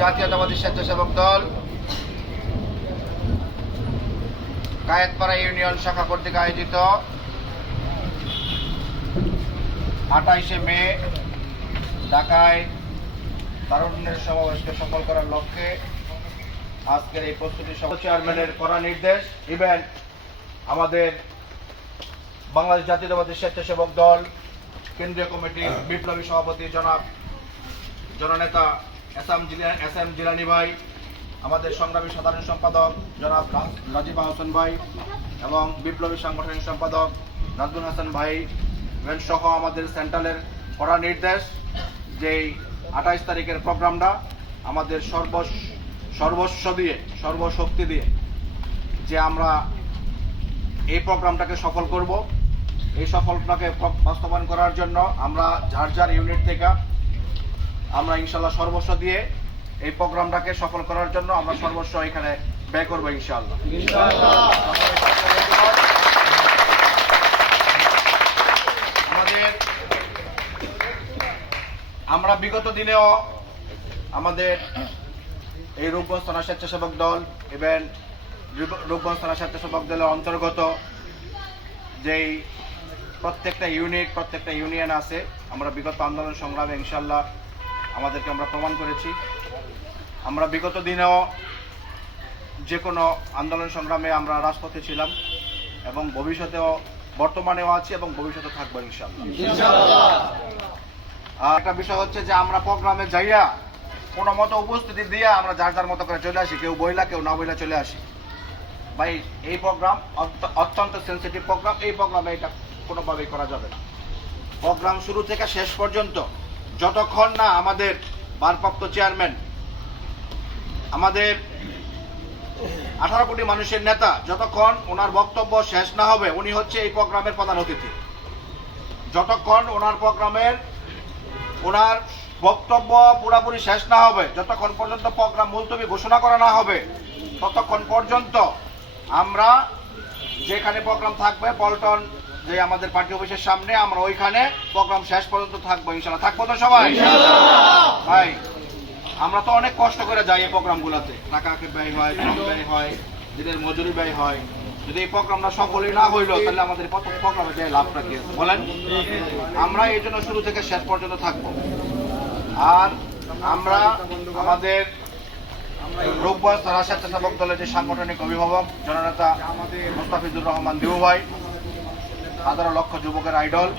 জাতীয়তাবাদী স্বেচ্ছাসেবক দল, কায়েতপাড়া ইউনিয়ন শাখা কর্তৃক আয়োজিত আঠাইশে মে ঢাকায় তারুণ্যের সমাবেশকে সফল করার লক্ষ্যে আজকের এই প্রস্তুতি সভা। চেয়ারম্যানের করা নির্দেশ ইভেন্ট আমাদের বাংলাদেশ জাতীয়তাবাদী স্বেচ্ছাসেবক দল, কেন্দ্রীয় কমিটির বিপ্লবী সভাপতি জনাব, জননেতা S M S M Jilani ভাই, আমাদের সংগ্রামী সাধারণ সম্পাদক জনাব রাজীব হাসান ভাই এবং বিপ্লবী সাংগঠনিক সম্পাদক নাজমুল হাসান ভাই সহ আমাদের সেন্ট্রালের করা নির্দেশ যেই আঠাইশ তারিখের প্রোগ্রামটা আমাদের সর্ব সর্বস্ব দিয়ে, সর্বশক্তি দিয়ে যে আমরা এই প্রোগ্রামটাকে সফল করব। এই সফলটাকে বাস্তবায়ন করার জন্য আমরা যার ইউনিট থেকে আমরা ইনশাল্লাহ সর্বস্ব দিয়ে এই প্রোগ্রামটাকে সফল করার জন্য আমরা সর্বস্ব এখানে ব্যয় করব ইনশাল্লাহ আমাদের, আমরা বিগত দিনেও আমাদের এই রূপগঞ্জ থানা স্বেচ্ছাসেবক দল এবং রূপগঞ্জ থানা স্বেচ্ছাসেবক দলের অন্তর্গত যেই প্রত্যেকটা ইউনিট, প্রত্যেকটা ইউনিয়ন আছে, আমরা বিগত আন্দোলন সংগ্রামে ইনশাল্লাহ আমাদেরকে আমরা প্রমাণ করেছি। আমরা বিগত দিনেও যে কোনো আন্দোলন সংগ্রামে আমরা রাজপথে ছিলাম এবং ভবিষ্যতেও বর্তমানেও আছি এবং ভবিষ্যতে থাকব ইনশাল্লাহ আর একটা বিষয় হচ্ছে যে আমরা প্রোগ্রামে যাইয়া কোনো মতো উপস্থিতি দিয়ে আমরা যার যার মতো করে চলে আসি, কেউ বইলা, কেউ না বইলা চলে আসি। ভাই, এই প্রোগ্রাম অত্যন্ত সেন্সিটিভ প্রোগ্রাম, এই প্রোগ্রামে এটা কোনোভাবেই করা যাবে না। প্রোগ্রাম শুরু থেকে শেষ পর্যন্ত যতক্ষণ না আমাদের ভারপ্রাপ্ত চেয়ারম্যান, আমাদের আঠারো কোটি মানুষের নেতা, যতক্ষণ ওনার বক্তব্য শেষ না হবে, উনি হচ্ছে এই প্রোগ্রামের প্রধান অতিথি। যতক্ষণ ওনার প্রোগ্রামের, ওনার বক্তব্য পুরোপুরি শেষ না হবে, যতক্ষণ পর্যন্ত প্রোগ্রাম মুলতবি ঘোষণা করা না হবে, ততক্ষণ পর্যন্ত আমরা যেখানে প্রোগ্রাম থাকবে, পল্টন যে আমাদের পার্টি অফিসের সামনে আমরা ওইখানে প্রোগ্রাম শেষ পর্যন্ত থাকব ইনশাল্লাহ থাকব তো সবাই? ভাই আমরা তো অনেক কষ্ট করে যাই এই প্রোগ্রামগুলোতে। টাকা ব্যয় হয় শ্রম ব্যয় হয় দিনের মজুরি ব্যয় হয়। যদি এই প্রোগ্রামটা সফলই না হইল তাহলে আমাদের কত প্রোগ্রামে যাই লাভটা কি বলেন? আমরা এই জন্য শুরু থেকে শেষ পর্যন্ত থাকব। আর আমরা আমাদের রোববার তারা স্বেচ্ছাসেবক দলের যে সাংগঠনিক অভিভাবক জননেতা মোস্তাফিজুর রহমান দিউ ভাই হাজারো লক্ষ যুবকের আইডল।